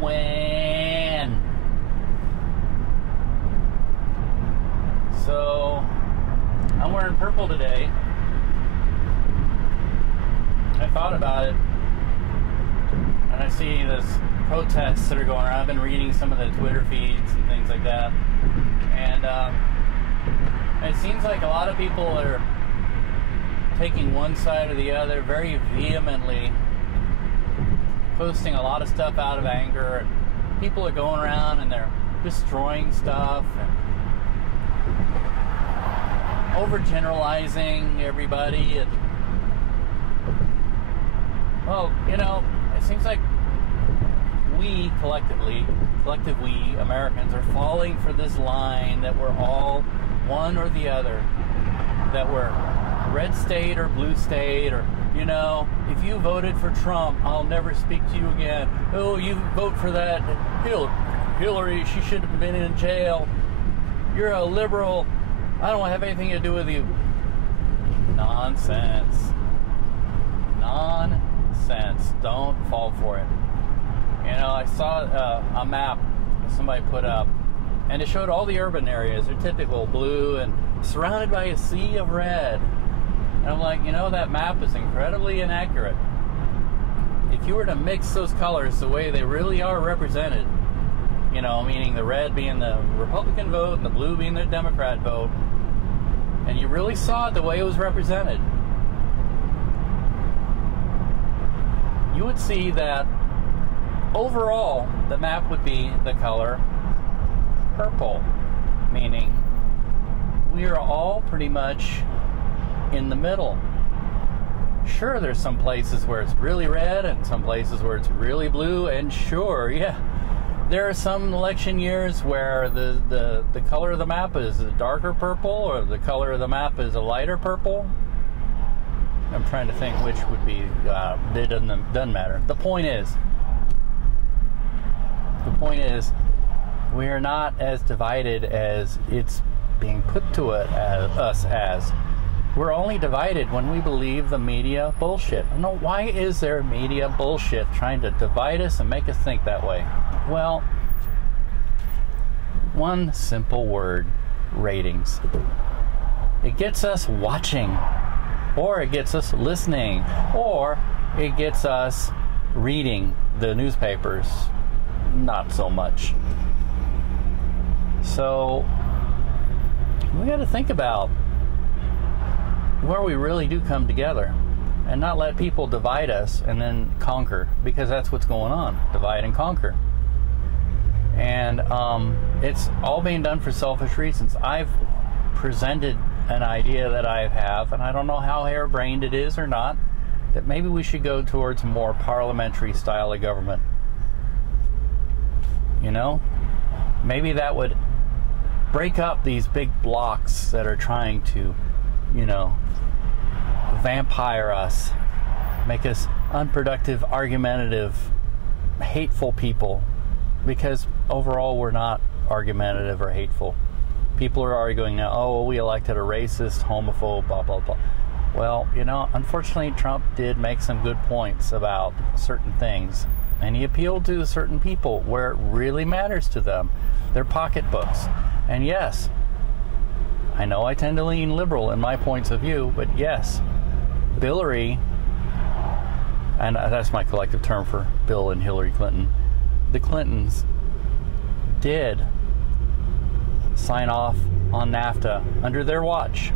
When? So, I'm wearing purple today. I thought about it, and I see this protests that are going around. I've been reading some of the Twitter feeds and things like that, and it seems like a lot of people are taking one side or the other very vehemently, posting a lot of stuff out of anger, and people are going around and they're destroying stuff and overgeneralizing everybody. And well, you know, it seems like we collective we Americans are falling for this line that we're all one or the other, that we're red state or blue state, or, you know, if you voted for Trump, I'll never speak to you again. Oh, you vote for that Hillary, she should have been in jail. You're a liberal. I don't have anything to do with you. Nonsense. Nonsense. Don't fall for it. You know, I saw a map somebody put up, and it showed all the urban areas. They're typical blue and surrounded by a sea of red. And I'm like, you know, that map is incredibly inaccurate. If you were to mix those colors the way they really are represented, you know, meaning the red being the Republican vote and the blue being the Democrat vote, and you really saw it the way it was represented, you would see that overall the map would be the color purple, meaning we are all pretty much in the middle. Sure, there's some places where it's really red and some places where it's really blue, and sure, yeah, there are some election years where the color of the map is a darker purple, or the color of the map is a lighter purple. I'm trying to think which would be, it doesn't matter. The point is, we are not as divided as it's being put to us as. We're only divided when we believe the media bullshit. I don't know, why is there media bullshit trying to divide us and make us think that way? Well, one simple word: ratings. It gets us watching, or it gets us listening, or it gets us reading the newspapers. Not so much. So we got to think about where we really do come together, and not let people divide us and then conquer, because that's what's going on. Divide and conquer. And it's all being done for selfish reasons. I've presented an idea that I have, and I don't know how harebrained it is or not, that maybe we should go towards a more parliamentary style of government. You know, maybe that would break up these big blocks that are trying to, you know, vampire us, make us unproductive, argumentative, hateful people, because overall we're not argumentative or hateful. People are arguing now, oh, we elected a racist, homophobe, blah, blah, blah. Well, you know, unfortunately Trump did make some good points about certain things, and he appealed to certain people where it really matters to them, their pocketbooks. And yes, I know I tend to lean liberal in my points of view, but yes, Hillary, and that's my collective term for Bill and Hillary Clinton, the Clintons did sign off on NAFTA under their watch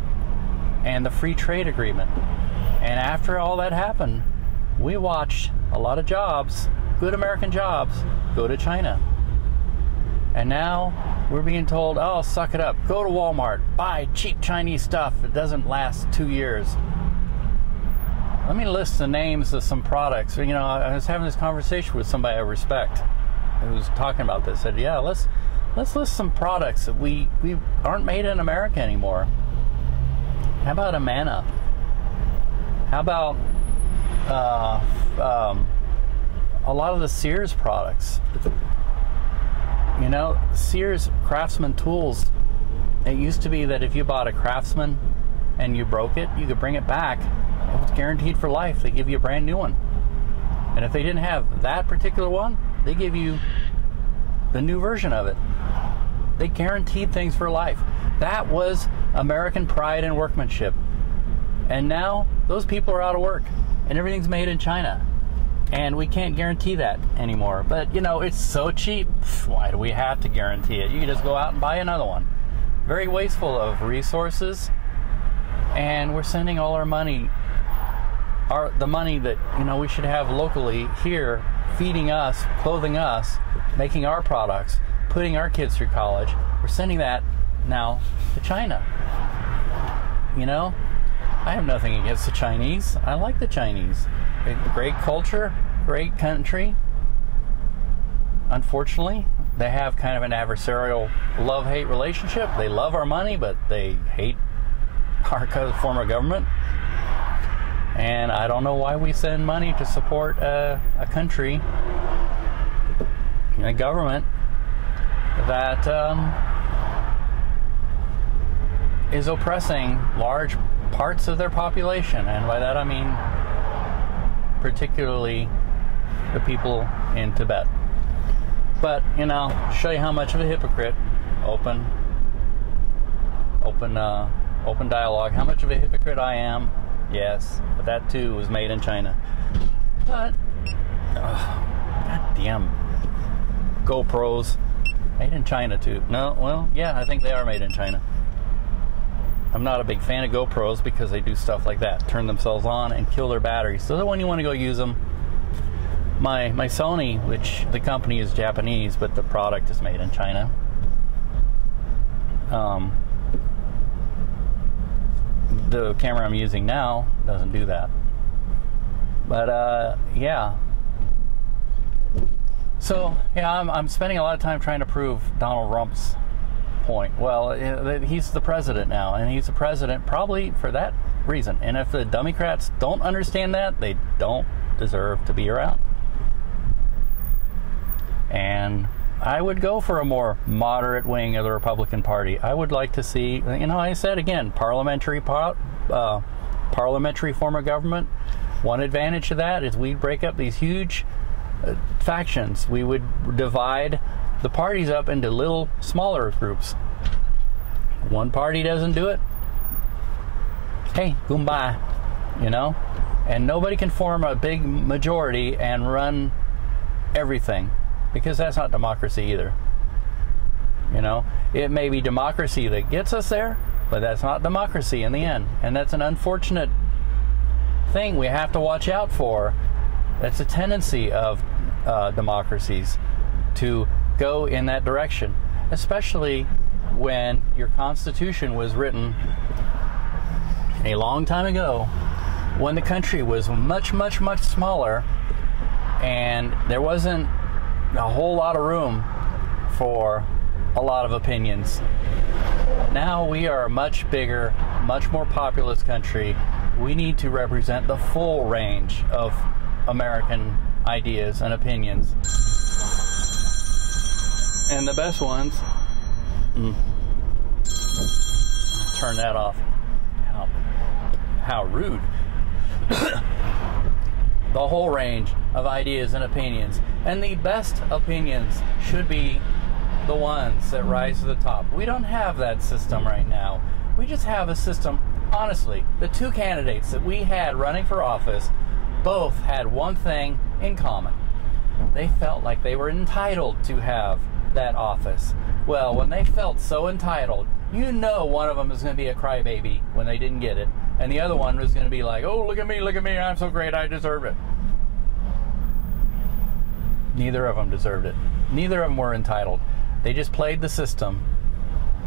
and the free trade agreement. And after all that happened, we watched a lot of jobs, good American jobs, go to China. And now we're being told, oh, suck it up, go to Walmart, buy cheap Chinese stuff, it doesn't last 2 years. Let me list the names of some products. You know, I was having this conversation with somebody I respect who was talking about this. Said, yeah, let's list some products that we aren't made in America anymore. How about Amana? How about a lot of the Sears products? You know, Sears Craftsman tools, it used to be that if you bought a Craftsman and you broke it, you could bring it back. It was guaranteed for life. They give you a brand new one. And if they didn't have that particular one, they give you the new version of it. They guaranteed things for life. That was American pride and workmanship. And now those people are out of work and everything's made in China. And we can't guarantee that anymore. But, you know, it's so cheap. Why do we have to guarantee it? You can just go out and buy another one. Very wasteful of resources. And we're sending all our money, the money that, you know, we should have locally here, feeding us, clothing us, making our products, putting our kids through college. We're sending that now to China. You know, I have nothing against the Chinese. I like the Chinese. Great culture, great country. Unfortunately, they have kind of an adversarial love-hate relationship. They love our money, but they hate our form of government. And I don't know why we send money to support a country, a government that is oppressing large parts of their population. And by that I mean particularly the people in Tibet. But, you know, show you how much of a hypocrite, open dialogue, how much of a hypocrite I am. Yes, but that too was made in China. But, goddamn GoPros, made in China too. No, well, yeah, I think they are made in China. I'm not a big fan of GoPros because they do stuff like that, turn themselves on and kill their batteries. So that when you want to go use them, my Sony, which the company is Japanese, but the product is made in China. The camera I'm using now doesn't do that. But yeah. So yeah, I'm spending a lot of time trying to prove Donald Trump's point. Well, he's the president now, and he's the president probably for that reason. And if the Democrats don't understand that, they don't deserve to be around. And I would go for a more moderate wing of the Republican Party. I would like to see, you know, I said again, parliamentary form of government. One advantage of that is we'd break up these huge factions. We would divide the parties up into little smaller groups. One party doesn't do it, hey, kumbaya, you know? And nobody can form a big majority and run everything, because that's not democracy either. You know, it may be democracy that gets us there, but that's not democracy in the end. And that's an unfortunate thing we have to watch out for. That's a tendency of democracies to go in that direction, especially when your Constitution was written a long time ago, when the country was much, much, much smaller, and there wasn't a whole lot of room for a lot of opinions. Now we are a much bigger, much more populous country. We need to represent the full range of American ideas and opinions. And the best ones, turn that off. How rude. The whole range of ideas and opinions. And the best opinions should be the ones that rise to the top. We don't have that system right now. We just have a system, honestly, the two candidates that we had running for office both had one thing in common. They felt like they were entitled to have that office. Well, when they felt so entitled, you know one of them is going to be a crybaby when they didn't get it, and the other one was going to be like, oh, look at me, I'm so great, I deserve it. Neither of them deserved it. Neither of them were entitled. They just played the system.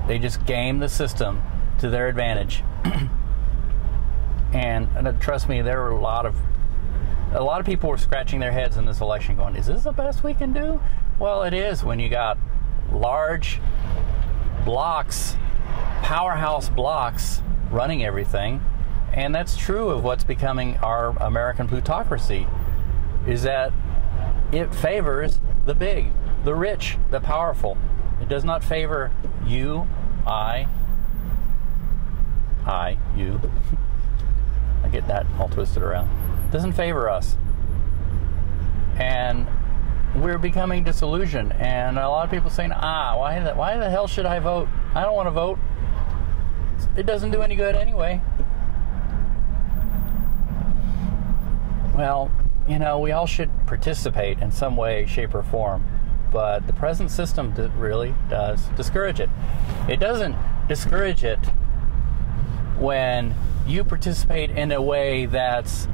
They just gamed the system to their advantage. And trust me, there were a lot of people were scratching their heads in this election going, is this the best we can do? Well, it is when you got large blocks, powerhouse blocks running everything. And that's true of what's becoming our American plutocracy, is that it favors the big, the rich, the powerful. It does not favor you, you. I get that all twisted around. It doesn't favor us. And we're becoming disillusioned, and a lot of people saying, why the hell should I vote? I don't want to vote. It doesn't do any good anyway. Well, you know, we all should participate in some way, shape, or form, but the present system really does discourage it. It doesn't discourage it when you participate in a way that's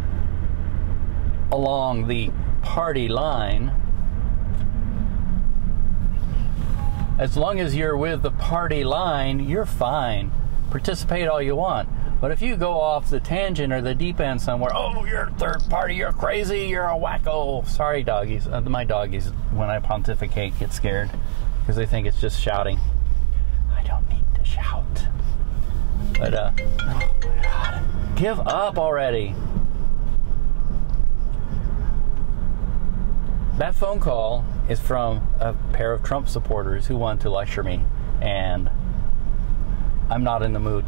along the party line. As long as you're with the party line, you're fine. Participate all you want. But if you go off the tangent or the deep end somewhere, oh, you're third party, you're crazy, you're a wacko. Sorry, doggies. My doggies, when I pontificate, get scared because they think it's just shouting. I don't need to shout. But, oh my God. Give up already. That phone call is from a pair of Trump supporters who want to lecture me, and I'm not in the mood.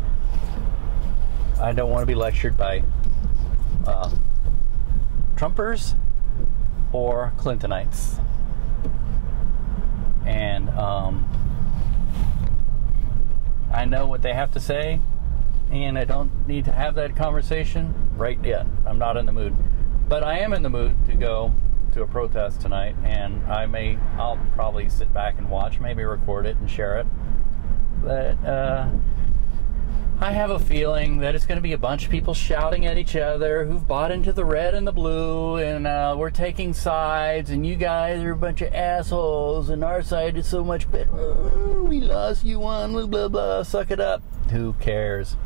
I don't want to be lectured by Trumpers or Clintonites. And I know what they have to say, and I don't need to have that conversation right yet. I'm not in the mood. But I am in the mood to go to a protest tonight, and I'll probably sit back and watch, maybe record it and share it. But I have a feeling that it's going to be a bunch of people shouting at each other who've bought into the red and the blue, and we're taking sides, and you guys are a bunch of assholes, and our side is so much better. Oh, we lost, you won, blah, blah, blah, suck it up. Who cares?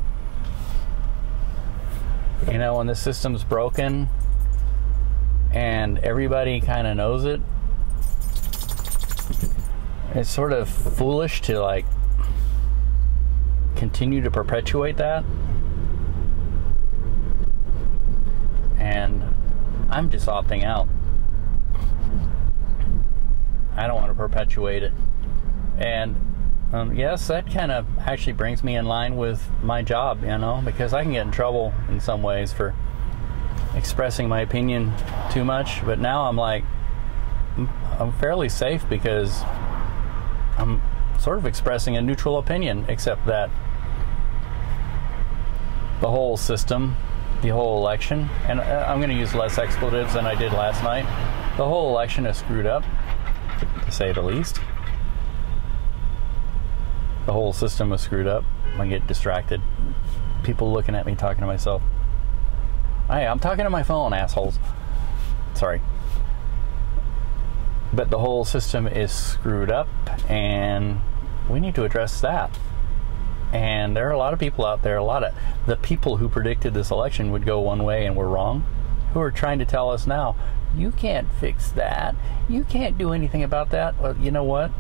You know, when the system's broken and everybody kind of knows it, it's sort of foolish to, like, continue to perpetuate that. And I'm just opting out. I don't want to perpetuate it. And yes, that kind of actually brings me in line with my job, you know, because I can get in trouble in some ways for expressing my opinion too much. But now I'm like, I'm fairly safe because I'm sort of expressing a neutral opinion, except that the whole system, the whole election, and I'm going to use less expletives than I did last night. The whole election is screwed up, to say the least. The whole system is screwed up. I get distracted. People looking at me, talking to myself. Hey, I'm talking to my phone, assholes. Sorry. But the whole system is screwed up, and we need to address that. And there are a lot of people out there, a lot of the people who predicted this election would go one way and were wrong, who are trying to tell us now, you can't fix that. You can't do anything about that. Well, you know what?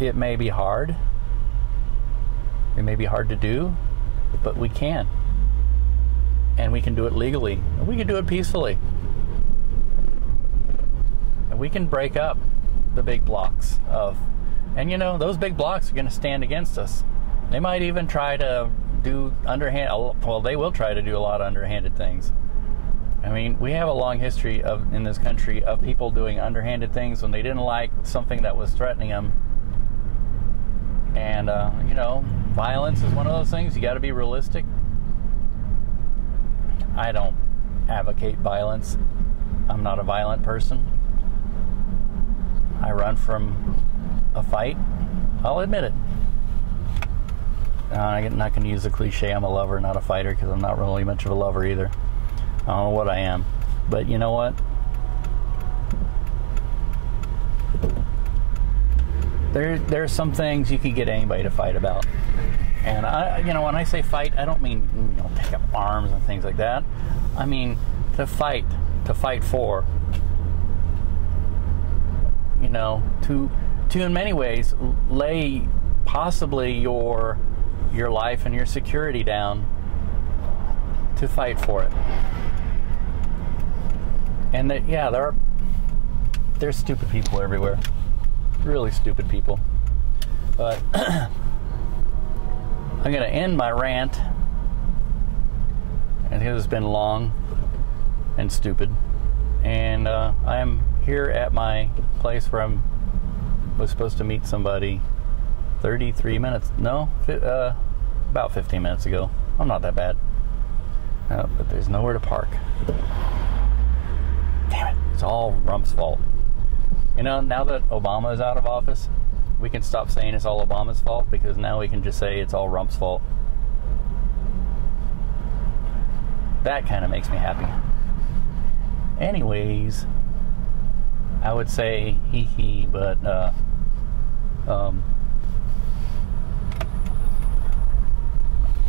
It may be hard. It may be hard to do, but we can. And we can do it legally. And we can do it peacefully. And we can break up the big blocks of, and you know, those big blocks are going to stand against us. They might even try to do underhand, well, they will try to do a lot of underhanded things. I mean, we have a long history in this country of people doing underhanded things when they didn't like something that was threatening them. And, you know, violence is one of those things. You got to be realistic. I don't advocate violence. I'm not a violent person. I run from a fight. I'll admit it. I'm not going to use the cliche, I'm a lover, not a fighter, because I'm not really much of a lover either. I don't know what I am. But you know what? There's some things you could get anybody to fight about. And, you know, when I say fight, I don't mean, you know, take up arms and things like that. I mean to fight for. You know, to in many ways lay possibly your life and your security down to fight for it. And that, yeah, there's stupid people everywhere, really stupid people. But I'm going to end my rant, and it has been long and stupid, and I am here at my place where was supposed to meet somebody 33 minutes, no, about 15 minutes ago. I'm not that bad. But there's nowhere to park. Damn it, it's all Rump's fault. You know, now that Obama is out of office, we can stop saying it's all Obama's fault, because now we can just say it's all Rump's fault. That kind of makes me happy. Anyways, I would say hee, but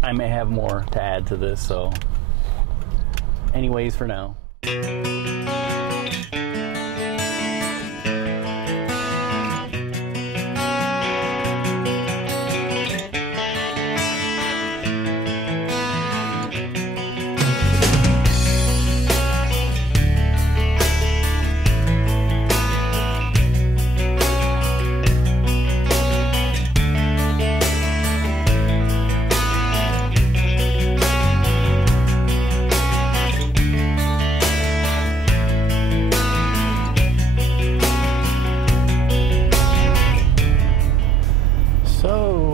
I may have more to add to this, so anyways for now.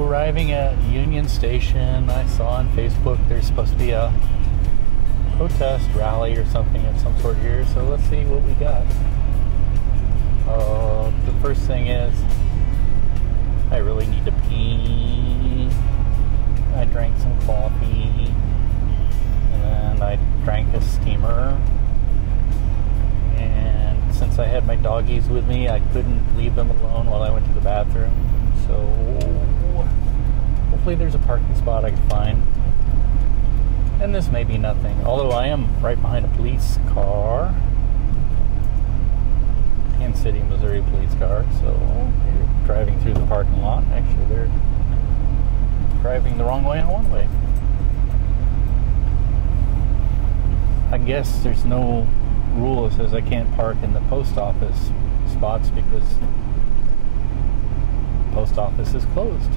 Arriving at Union Station, I saw on Facebook there's supposed to be a protest rally or something of some sort here, so let's see what we got. The first thing is, I really need to pee. I drank some coffee, and then I drank a steamer, and since I had my doggies with me, I couldn't leave them alone while I went to the bathroom, so hopefully there's a parking spot I can find. And this may be nothing, although I am right behind a police car. Kansas City, Missouri police car. So they're driving through the parking lot. Actually, they're driving the wrong way on one way. I guess there's no rule that says I can't park in the post office spots because the post office is closed.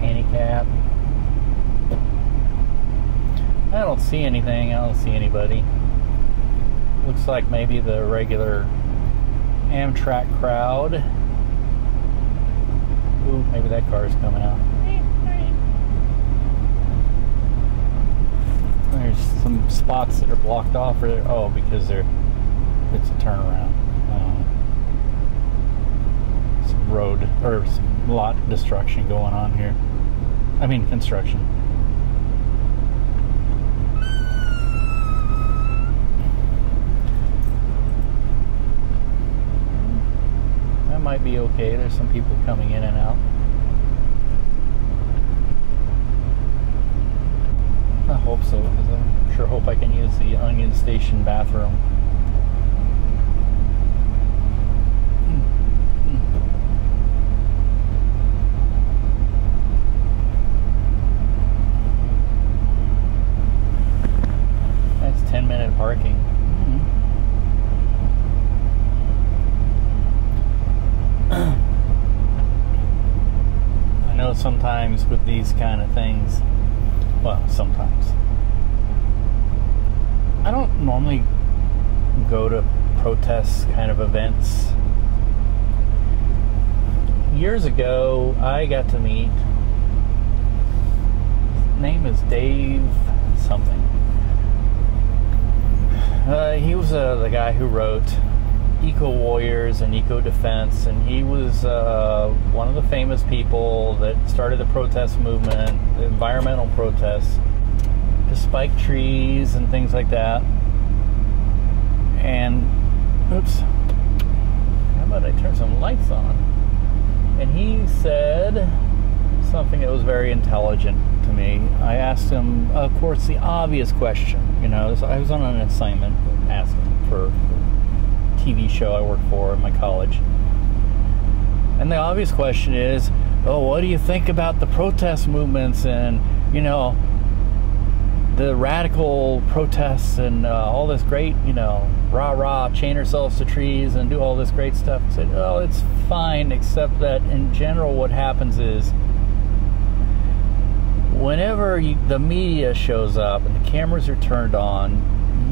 Handicap. I don't see anything. I don't see anybody. Looks like maybe the regular Amtrak crowd. Ooh, maybe that car is coming out. There's some spots that are blocked off. Because it's a turnaround. Some road or some lot destruction going on here. I mean construction. That might be okay. There's some people coming in and out. I hope so, because I sure hope I can use the Union Station bathroom. That's 10-minute parking. I know sometimes with these kind of things, well, sometimes. I don't normally go to protest kind of events. Years ago, I got to meet, his name is Dave something. He was the guy who wrote Eco Warriors and Eco Defense, and he was one of the famous people that started the protest movement, the environmental protests, to spike trees and things like that. And, oops, how about I turn some lights on? And he said something that was very intelligent to me. I asked him, of course, the obvious question. You know, I was on an assignment asking for a TV show I worked for in my college. And the obvious question is, oh, what do you think about the protest movements and, you know, the radical protests and all this great, you know, rah-rah, chain ourselves to trees and do all this great stuff? I said, oh, it's fine, except that in general what happens is whenever the media shows up and the cameras are turned on,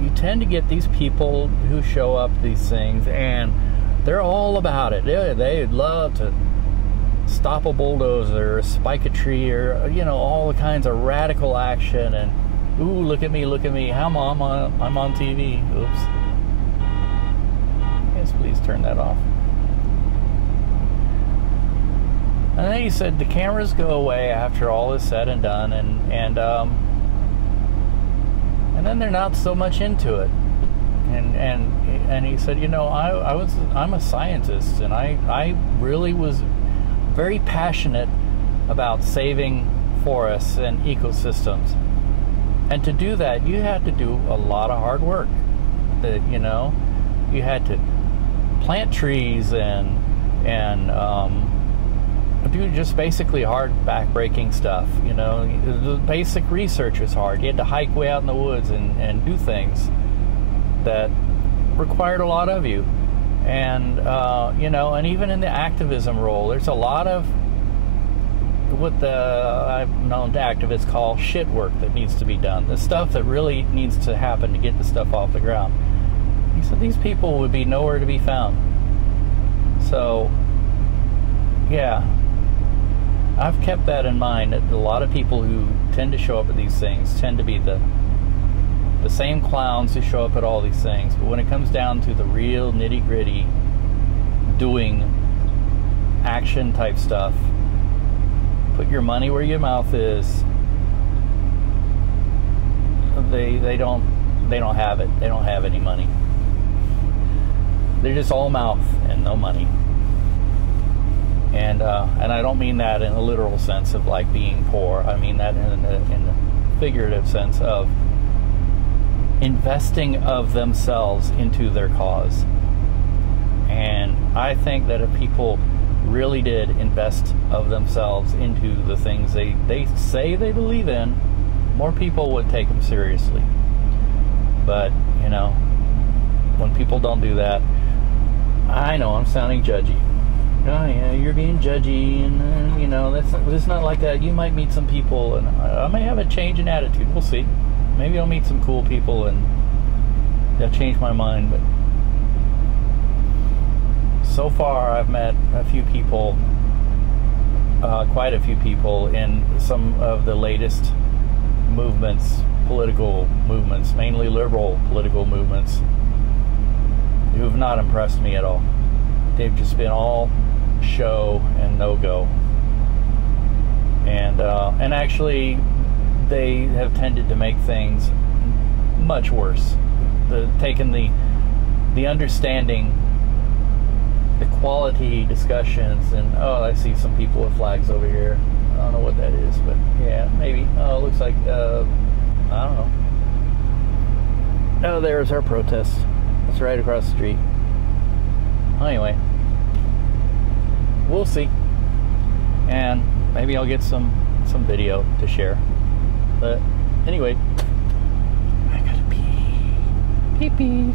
you tend to get these people who show up these things, and they're all about it. They'd love to stop a bulldozer, spike a tree, or all the kinds of radical action. And ooh, look at me! I'm on TV. Oops. Yes, please turn that off. And then he said the cameras go away after all is said and done, and then they're not so much into it. And he said, I'm a scientist, and I really was very passionate about saving forests and ecosystems. And to do that, you had to do a lot of hard work. You had to plant trees and do just basically hard back-breaking stuff. The basic research was hard. You had to hike way out in the woods and do things that required a lot of you. And and even in the activism role, there's a lot of what I've known activists call shit work that needs to be done. The stuff that really needs to happen to get the stuff off the ground. He said these people would be nowhere to be found. So, yeah, I've kept that in mind, that a lot of people who tend to show up at these things tend to be the same clowns who show up at all these things. But when it comes down to the real nitty-gritty, doing action type stuff, put your money where your mouth is, they don't have it. They don't have any money. They're just all mouth and no money. And I don't mean that in a literal sense of like being poor. I mean that in a figurative sense of investing of themselves into their cause. And I think that if people really did invest of themselves into the things they say they believe in, more people would take them seriously. But when people don't do that, I know I'm sounding judgy. Oh yeah, you're being judgy, and it's not like that. You might meet some people, and I may have a change in attitude. We'll see. Maybe I'll meet some cool people, and they'll change my mind. But so far, I've met a few people, quite a few people, in some of the latest movements, political movements, mainly liberal political movements, who have not impressed me at all. They've just been all show and no go, and actually they have tended to make things much worse. Taking the understanding, the quality discussions, and I see some people with flags over here. I don't know what that is, but yeah, maybe. Oh, it looks like I don't know. Oh, there's our protest. It's right across the street. Anyway, we'll see, and maybe I'll get some video to share. But anyway, I gotta pee. Pee.